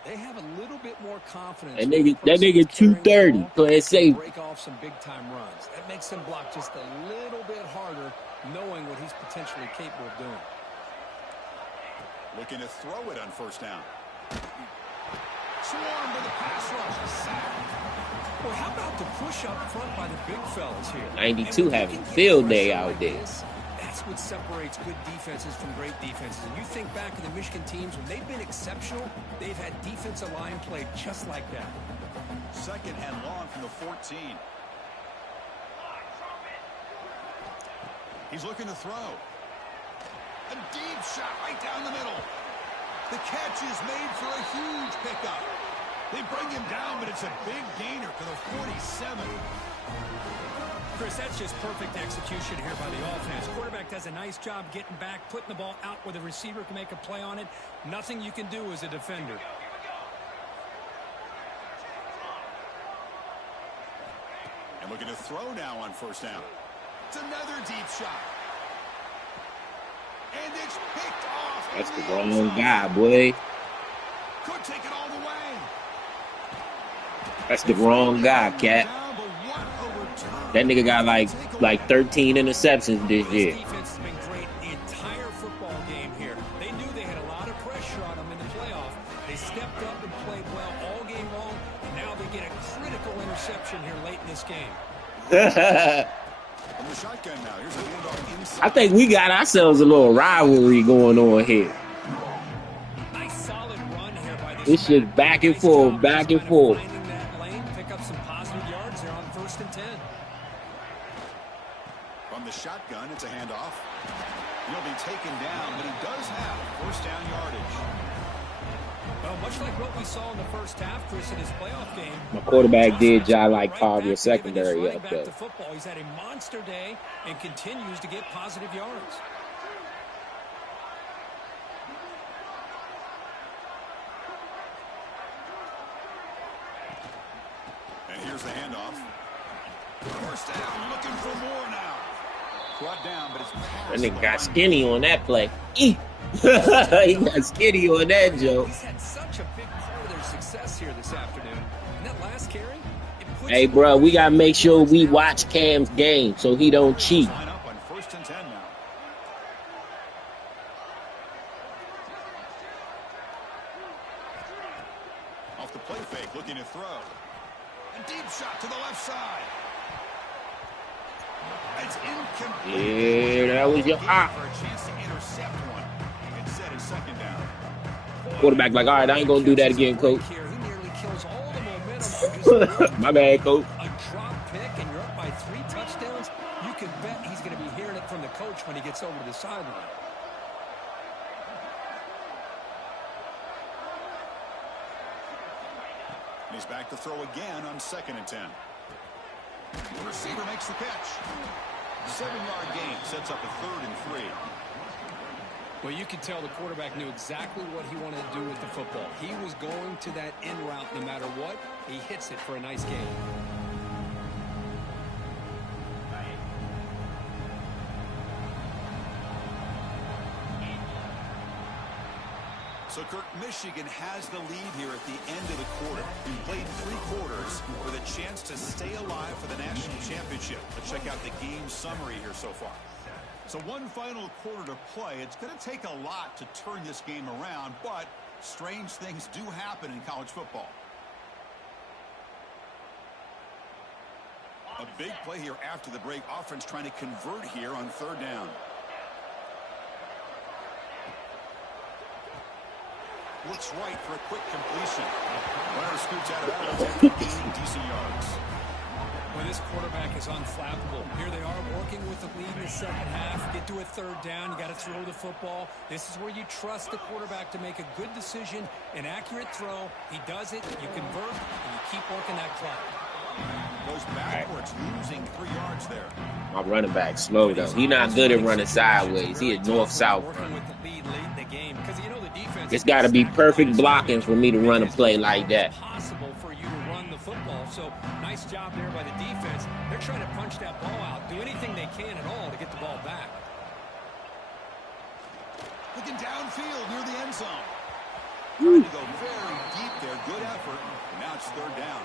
they have a little bit more confidence. That when the nigga person is carrying the 230 ball, playing safe. break off some big-time runs. That makes him block just a little bit harder, knowing what he's potentially capable of doing. Looking to throw it on 1st down. Swarm to the pass rush. Sack. Well, how about the push up front by the big fellas here? 92 And when having you can get field day pressure out like there. this, that's what separates good defenses from great defenses. And you think back to the Michigan teams, when they've been exceptional, they've had defensive line play just like that. 2nd and long from the 14. He's looking to throw. A deep shot right down the middle. The catch is made for a huge pickup. They bring him down, but it's a big gainer for the 47. Chris, that's just perfect execution here by the offense. Quarterback does a nice job getting back, putting the ball out where the receiver can make a play on it. Nothing you can do as a defender. And looking to throw now on 1st down. It's another deep shot. And it's picked off. That's the in wrong end zone. guy, boy. Could take it all the way. That's the wrong guy, Cat. Down, but what a return. That nigga got like 13 interceptions this year. This defense has been great the entire football game here. They knew they had a lot of pressure on them in the playoff. They stepped up and played well all game long, and now they get a critical interception here late in this game. From the shotgun now. Here's a handoff inside. I think we got ourselves a little rivalry going on here. Nice solid run here by This shit back and forth, back and forth. Finding that lane, pick up some positive yards there on 1st and 10. From the shotgun, it's a handoff. He'll be taken down, but he does have 1st down yardage. Well, much like what we saw in the first half, Chris, in his playoff game. My quarterback did jive like Right carve your back to giving his secondary running up, back though. to football. He's had a monster day and continues to get positive yards. the handoff. First down, looking for more now. Brought down, but it's That nigga got skinny on that play. He got skinny on that, Joe. He's had such a big part of their success here this afternoon. And that last carry, hey, bro, we got to make sure we watch Cam's game so he don't cheat. Line up on 1st and 10 now. Off the play fake, looking to throw. A deep shot to the left side. It's incomplete. Yeah, that was your for a chance to intercept one. Instead, it's 2nd down. quarterback. Like, all right, I ain't gonna do that again, coach. He nearly kills all the momentum on just My bad, coach. a drop pick, and you're up by 3 touchdowns. You can bet he's going to be hearing it from the coach when he gets over to the sideline. He's back to throw again on 2nd and 10. The receiver makes the catch. 7-yard gain sets up a 3rd and 3. Well, you could tell the quarterback knew exactly what he wanted to do with the football. He was going to that in route no matter what. He hits it for a nice gain. So, Kirk, Michigan has the lead here at the end of the quarter. We played 3 quarters with a chance to stay alive for the national championship. Let's check out the game summary here so far. So one final quarter to play. It's going to take a lot to turn this game around, but strange things do happen in college football. A big play here after the break. Offense trying to convert here on 3rd down. Looks right for a quick completion. Runner scoots out of that, gaining decent yards. Well, this quarterback is unflappable. Here they are working with the lead in the 2nd half. Get to a 3rd down. You got to throw the football. This is where you trust the quarterback to make a good decision, an accurate throw. He does it. You convert, and you keep working that clock. Goes backwards, losing 3 yards there. My running back slow though. He not good at running sideways. He a north-south runner. It's got to be perfect blocking for me to run a play like that. Possible for you to run the football. So nice job there by the defense. They're trying to punch that ball out, do anything they can at all to get the ball back. Looking downfield near the end zone. Trying to go very deep there. Good effort. Now it's 3rd down.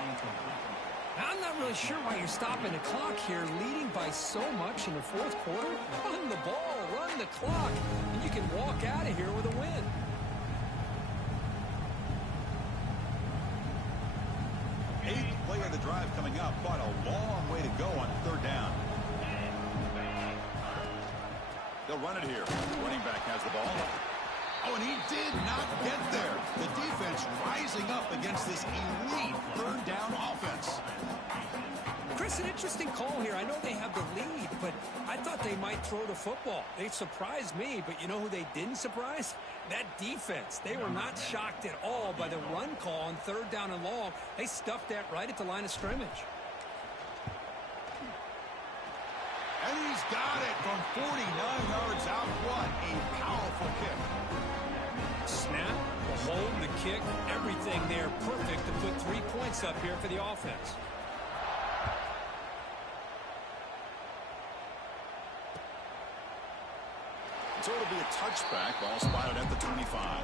Now, I'm not really sure why you're stopping the clock here, leading by so much in the 4th quarter. Run the ball, run the clock, and you can walk out of here with a win. Eighth play of the drive coming up, but a long way to go on 3rd down. They'll run it here. Running back has the ball. Oh, and he did not get there. The defense rising up against this elite 3rd down offense. Chris, an interesting call here. I know they have the lead, but I thought they might throw the football. They surprised me, but you know who they didn't surprise? That defense. They were not shocked at all by the run call on 3rd down and long. They stuffed that right at the line of scrimmage. And he's got it from 49 yards out. What a powerful kick. Snap, the hold, the kick, everything there perfect to put 3 points up here for the offense. So it'll be a touchback. Ball spotted at the 25.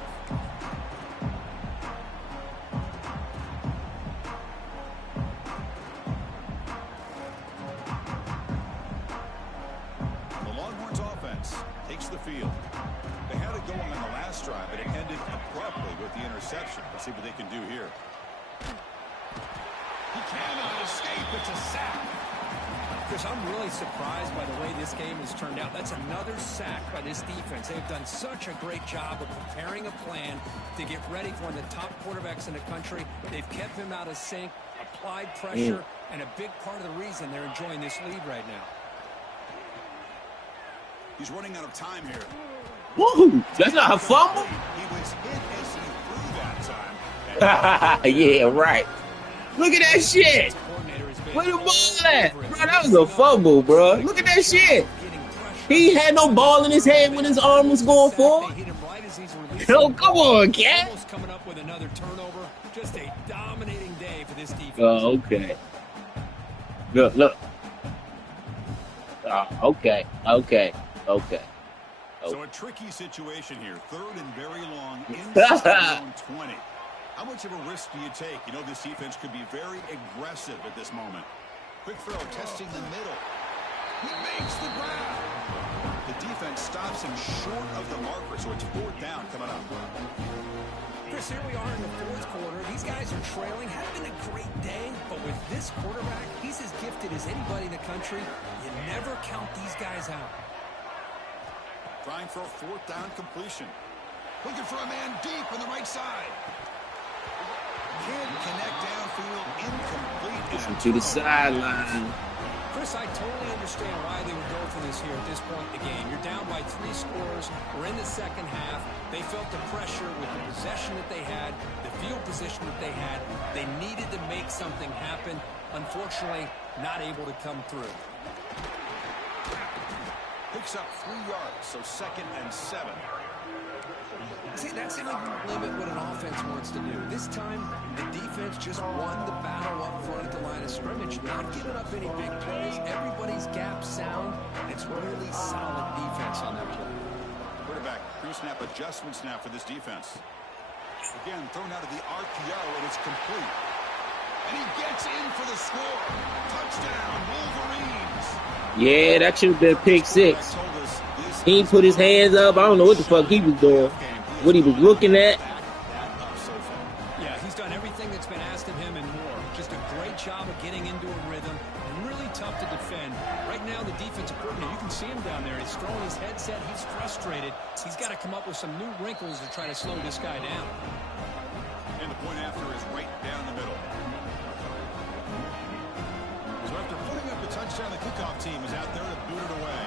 The Longhorns offense takes the field. They had it going on the last drive, but it ended abruptly with the interception. Let's see what they can do here. He cannot escape. It's a sack. Chris, I'm really surprised by the way this game has turned out. That's another sack by this defense. They've done such a great job of preparing a plan to get ready for one of the top quarterbacks in the country. They've kept him out of sync, applied pressure, and a big part of the reason they're enjoying this lead right now. He's running out of time here. Woohoo! That's not a fumble? He was hit as he threw that time. Yeah, right. Look at that shit. Where the ball at? Bro, that was a fumble, bro. Look at that shit. He had no ball in his hand when his arm was going forward. Oh, come on, cat. Coming up with another turnover. Just a dominating day for this defense. Oh, okay. Look, look. Okay, okay, okay, So okay. a tricky situation here. Third and very long inside their own 20. How much of a risk do you take? You know, this defense could be very aggressive at this moment. Quick throw, testing the middle. He makes the grab. The defense stops him short of the marker, so it's fourth down coming up. Chris, here we are in the fourth quarter. These guys are trailing. Having a great day, but with this quarterback, he's as gifted as anybody in the country. You never count these guys out. Trying for a fourth down completion. Looking for a man deep on the right side. Can't connect downfield. Incomplete. Listen to the sideline. Chris, I totally understand why they would go for this here at this point in the game. You're down by 3 scores. We're in the second half. They felt the pressure with the possession that they had, the field position that they had. They needed to make something happen. Unfortunately, not able to come through. Picks up 3 yards, so 2nd and 7. See, that's how you limit what an offense wants to do. This time, the defense just won the battle up front at the line of scrimmage, not giving up any big plays. Everybody's gap sound. It's really solid defense on that play. Quarterback, pre-snap adjustments now for this defense. Again, thrown out of the RPO, and it's complete. And he gets in for the score. Touchdown, Wolverines. Yeah, that should have been pick 6. He put his hands up. I don't know what the fuck he was doing. What he was looking at. Yeah, he's done everything that's been asked of him and more. Just a great job of getting into a rhythm. Really tough to defend. Right now, the defensive coordinator, you can see him down there. He's throwing his headset. He's frustrated. He's got to come up with some new wrinkles to try to slow this guy down. And the point after is right down the middle. So after putting up a touchdown, the kickoff team is out there to boot it away.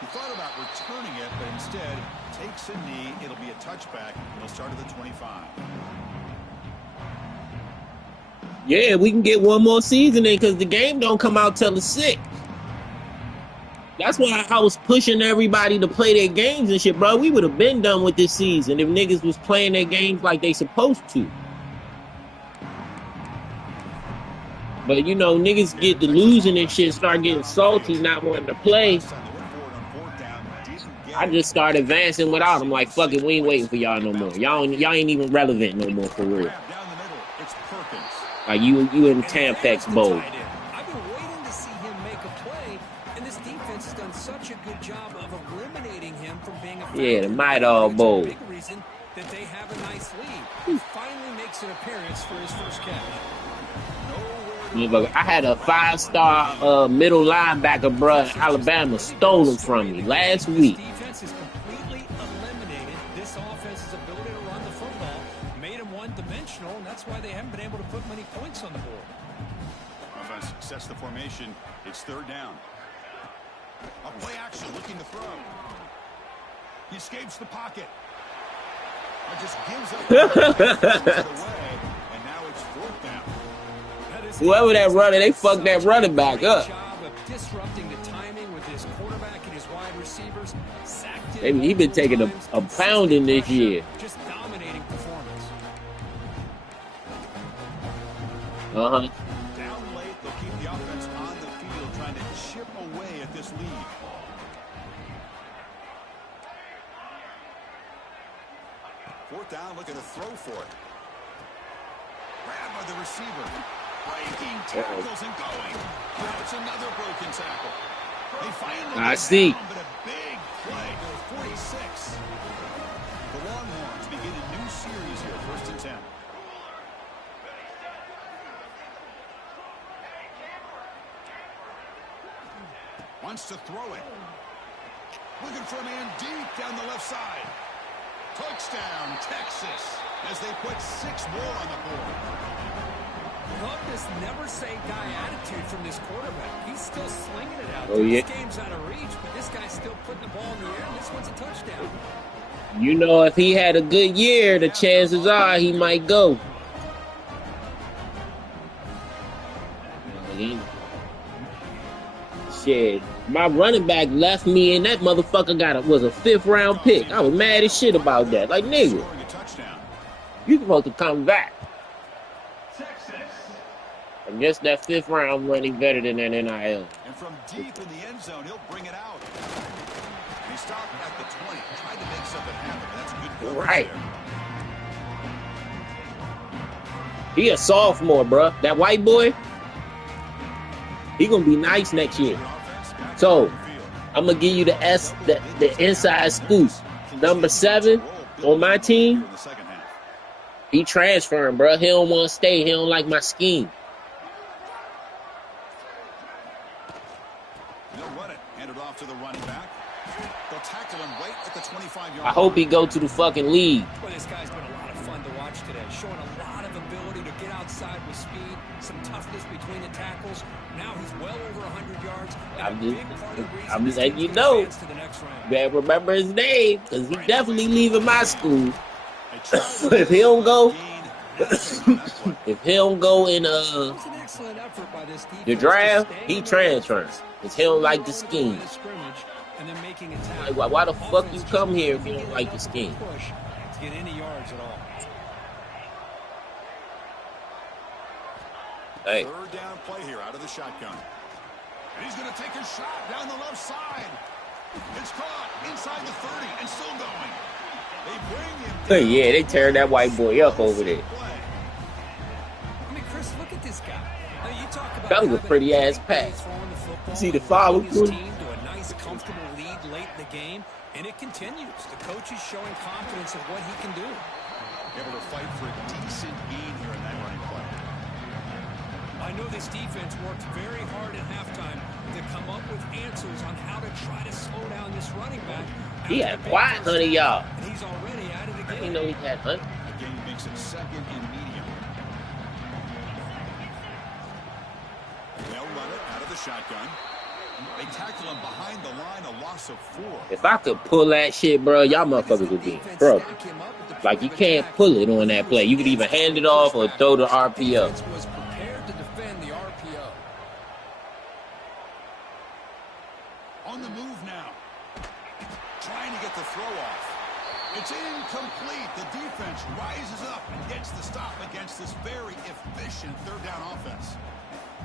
He thought about returning it, but instead takes a knee. It'll be a touchback. He'll start at the 25. Yeah, we can get one more season in because the game don't come out till the 6th. That's why I was pushing everybody to play their games and shit, bro. We would have been done with this season if niggas was playing their games like they supposed to. But, you know, niggas get to losing and shit, start getting salty, not wanting to play. I just start advancing without them. Like, fuck it, we ain't waiting for y'all no more. Y'all ain't even relevant no more for real. Like, you in Tampax Bowl. I've been waiting to see him make a play, and this defense has done such a good job of eliminating him from being a yeah, the Midall Bowl. Big reason that they have a nice lead. He finally makes an appearance for his first catch. I had a 5-star middle linebacker, bruh. Alabama stole him from me last week. This defense is completely eliminated this offense's ability to run the football, made him one-dimensional, and that's why they haven't been able to put many points on the board. Offense sets the formation. It's 3rd down. A play action looking to throw. He escapes the pocket. Or just gives up the way, and now it's 4th down. Whoever that runner, they fucked that running back up. Disrupting the timing with his quarterback and his wide receivers. Maybe he been taking a pounding this year. Just dominating performance. Uh-huh. Down late, they'll keep the offense on the field, trying to chip away at this lead. Fourth down, looking to throw for it. Grabbed by the receiver. Breaking tackles and going. Now it's another broken tackle. They finally I see. Down, but a big play to 46. The Longhorns begin a new series here, 1st and 10. Wants to throw it. Looking for a man deep down the left side. Touchdown, Texas, as they put 6 more on the board. Love this never-say-die attitude from this quarterback. He's still slinging it out. Oh, yeah. This game's out of reach, but this guy's still putting the ball in the air, and this one's a touchdown. You know, if he had a good year, the chances are he might go. Shit, my running back left me, and that motherfucker was a 5th round pick. I was mad as shit about that. Like, nigga, you supposed to come back. I guess that 5th round money better than that NIL. And from deep in the end zone, he'll bring it out. He stopped at the 20, tried to make something happen. That's a good coverage Right. there. He a sophomore, bruh. That white boy, he gonna be nice next year. So I'm gonna give you the inside scoop. Number 7 on my team, he transferring, bruh. He don't want to stay. He don't like my scheme. To the running back. They'll tackle him right at the 25-yard line. I hope he go to the fucking league. Well, this guy's been a lot of fun to watch today, showing a lot of ability to get outside with speed, some toughness between the tackles. Now he's well over 100 yards. I'm just letting you know. You better remember his name, because he definitely leaving my school. If he don't go, in the draft, he transferring. Because he don't like the scheme. Like, why the fuck you come here if you don't like the scheme? To get any yards at all. Hey. Third down play here out of the shotgun. And he's going to take a shot down the left side. It's caught inside the 30 and still going. They bring him down. Yeah, they tearing that white boy up over there. I mean, Chris, look at this guy. Now, you talk about that was a pretty ass pass. You see the follow through? Team to a nice, comfortable lead late in the game, and it continues. The coach is showing confidence of what he can do. Able to fight for a decent gain here in that running play. I know this defense worked very hard at halftime to come up with answers on how to try to slow down this running back. He had quiet 100 yards. And he's already out of the game. I didn't know he had 100. Again, he makes it 2nd and medium. They'll run it out of the shotgun. They tackle him behind the line, a loss of 4. If I could pull that shit, bro, y'all motherfuckers would be bro. Like, you can't pull it on that play. You could either hand it off or throw the RPO. Was prepared to defend the RPO. On the move now. Trying to get the throw off. It's incomplete. The defense rises up and gets the stop against this very efficient third down offense.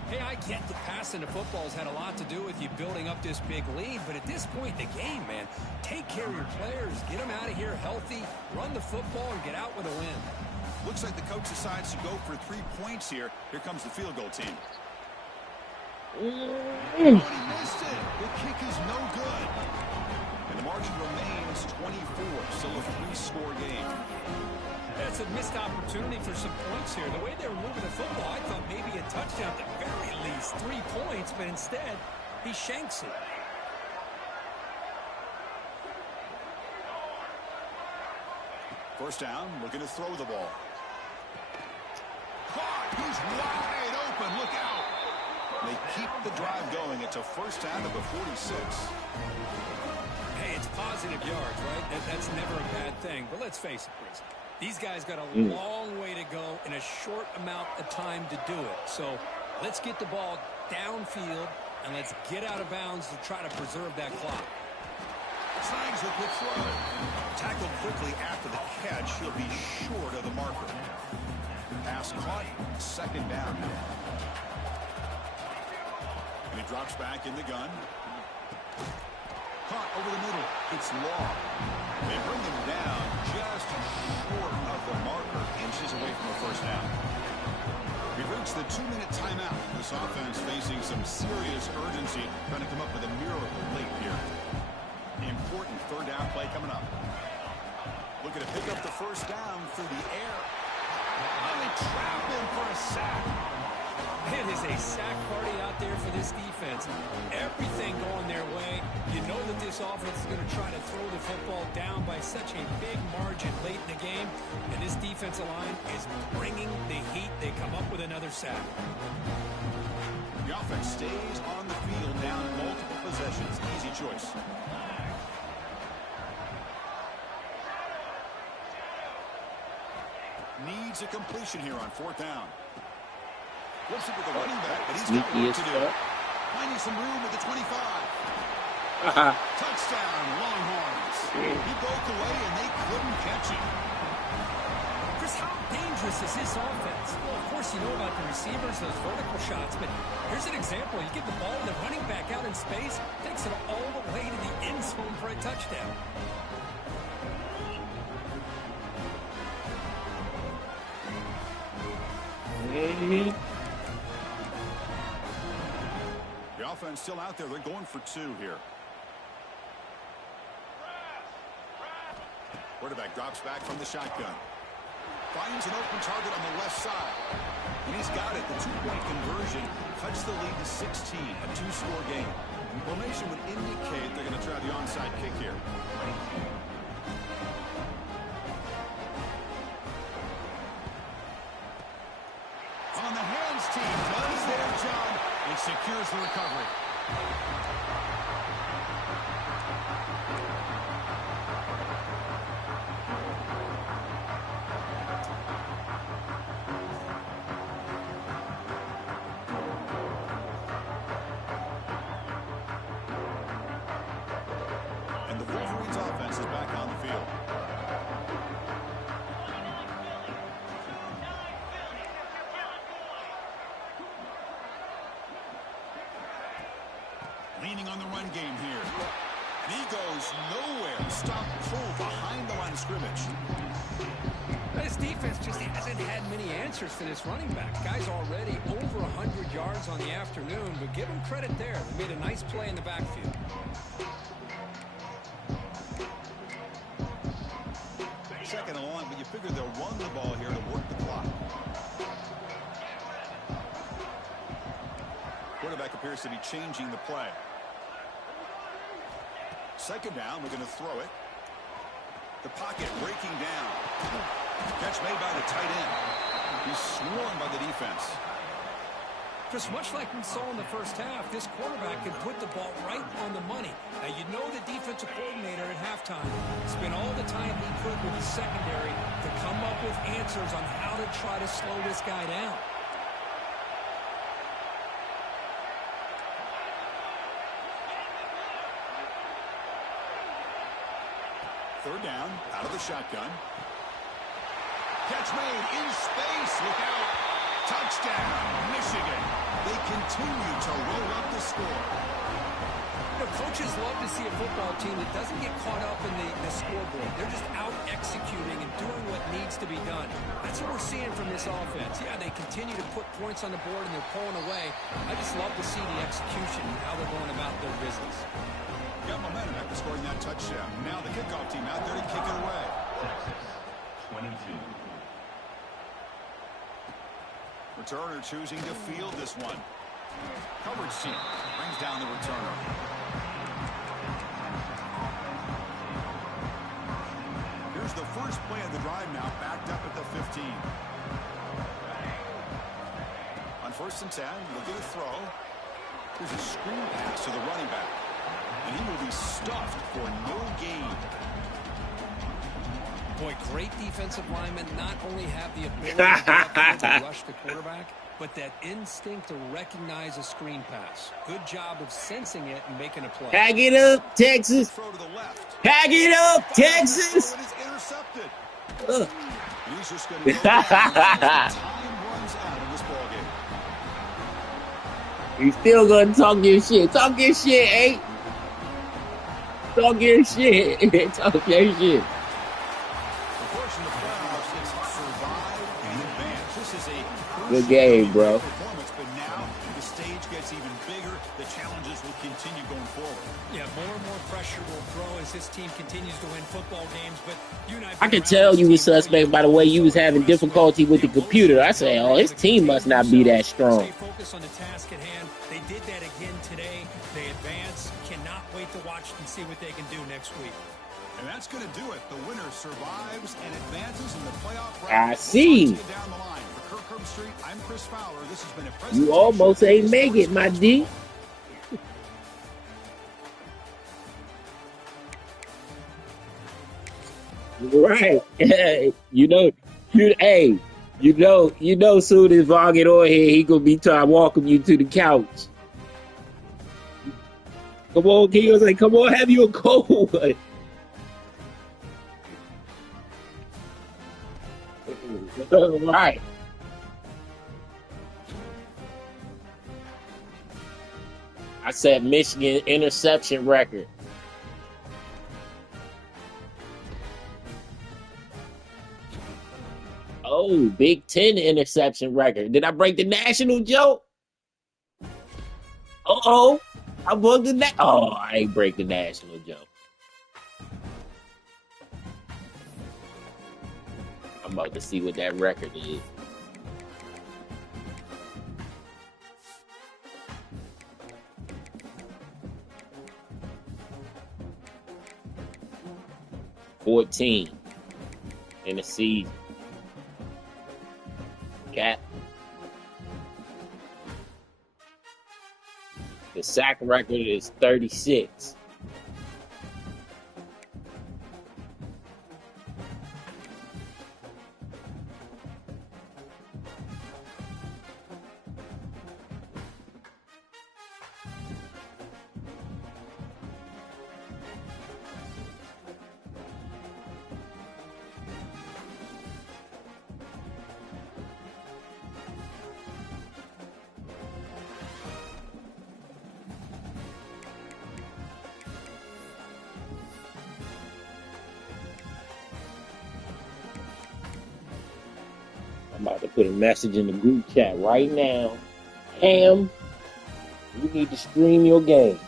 Hey, I get the passing the football's had a lot to do with you building up this big lead, but at this point in the game, man, take care of your players, get them out of here healthy, run the football, and get out with a win. Looks like the coach decides to go for 3 points here. Here comes the field goal team. Oh, and he missed it. The kick is no good. And the margin remains 24, still a 3-score game. That's a missed opportunity for some points here. The way they were moving the football, I thought maybe a touchdown at the very least, 3 points, but instead, he shanks it. First down, looking to throw the ball. Caught, he's wide open, look out. They keep the drive going. It's a first down of the 46. Hey, it's positive yards, right? That's never a bad thing. But let's face it, Chris. These guys got a long way to go in a short amount of time to do it. So let's get the ball downfield, and let's get out of bounds to try to preserve that clock. Slangs with the throw. Tackled quickly after the catch. He'll be short of the marker. Pass caught. Second down. And he drops back in the gun. Caught over the middle. It's long. They bring him down just short of the marker, inches away from the first down. We've reached the 2-minute timeout. This offense facing some serious urgency, trying to come up with a miracle late here. Important third down play coming up. Looking to pick up the first down through the air. And they trap him for a sack. It is a sack party out there for this defense. Everything going their way. You know that this offense is going to try to throw the football down by such a big margin late in the game. And this defensive line is bringing the heat. They come up with another sack. The offense stays on the field down multiple possessions. Easy choice. Needs a completion here on fourth down. Looks into the running back, but he's got work to do. finding some room at the 25. Uh-huh. Touchdown, Longhorns. He broke away, and they couldn't catch him. Chris, how dangerous is this offense? Well, of course, you know about the receivers, those vertical shots, but here's an example. You get the ball to the running back out in space, takes it all the way to the end zone for a touchdown. The offense still out there. They're going for 2 here. Quarterback drops back from the shotgun. Finds an open target on the left side. And he's got it. The 2-point conversion cuts the lead to 16, a 2-score game. Formation would indicate they're going to try the onside kick here. On the hands team does their job and secures the recovery. And the Wolverines offense is back on the field. Leaning on the run game here. And he goes nowhere. Stop pull behind the line of scrimmage. This defense just hasn't had many answers to this running back. Guy's already over 100 yards on the afternoon, but give him credit there. They made a nice play in the backfield. Second and long, but you figure they'll run the ball here to work the clock. Quarterback appears to be changing the play. Second down, we're going to throw it. The pocket breaking down. Catch made by the tight end. He's swarmed by the defense. Just much like we saw in the first half, this quarterback can put the ball right on the money. Now, you know the defensive coordinator at halftime spent all the time he could with the secondary to come up with answers on how to try to slow this guy down. Third down, out of the shotgun. Catch made in space. Look out. Touchdown, Michigan. They continue to roll up the score. You know, coaches love to see a football team that doesn't get caught up in the scoreboard. They're just out executing and doing what needs to be done. That's what we're seeing from this offense. Yeah, they continue to put points on the board and they're pulling away. I just love to see the execution and how they're going about their business. Got momentum after scoring that touchdown. Now the kickoff team out there to kick it away. 22. Returner choosing to field this one. Coverage team brings down the returner. Here's the first play of the drive now, backed up at the 15. On 1st and 10, looking to throw. Here's a screen pass to the running back. And he will be stuffed for no gain. Boy, great defensive linemen not only have the ability to rush the quarterback, but that instinct to recognize a screen pass. Good job of sensing it and making a play. Pack it up, Texas. Throw to the left. Pack it up, Texas. It is intercepted. Ugh. He's just going to go down as time runs out in this ballgame. You still gonna talk your shit. Talk your shit, eh? Talk your shit. Talk your shit. The portion of the playoffs is survive and advance. This is a Good game, bro. performance, but now the stage gets even bigger. The challenges will continue going forward. Yeah, more and more pressure will grow as this team continues to win football games. But you and I could tell you was suspect by the way you was having difficulty with the computer. I say, oh, his team must not be that strong. Stay focused on the task at hand. They did that again today. They advance. Cannot wait to watch and see what they can do next week. And that's going to do it. The winner survives and advances in the playoff round. I see. We'll talk to you down the line. For Kirk Herbstreit, I'm Chris Fowler. This has been a presentation. You almost ain't make it, my D. Right. Soon as Vaughn get on here, he gonna be trying to welcome you to the couch. Come on, King. I was like, come on, have you a cold one. Right. I said Michigan interception record. Oh, Big Ten interception record. Did I break the national joke? Uh-oh. I broke the Oh, I ain't break the national joke. I'm about to see what that record is. $14 in the season. Cap. The sack record is 36. I'm about to put a message in the group chat right now. Ham, you need to stream your game.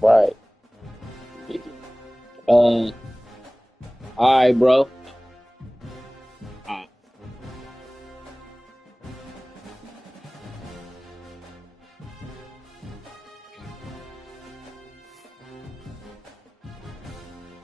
Right. All right, bro.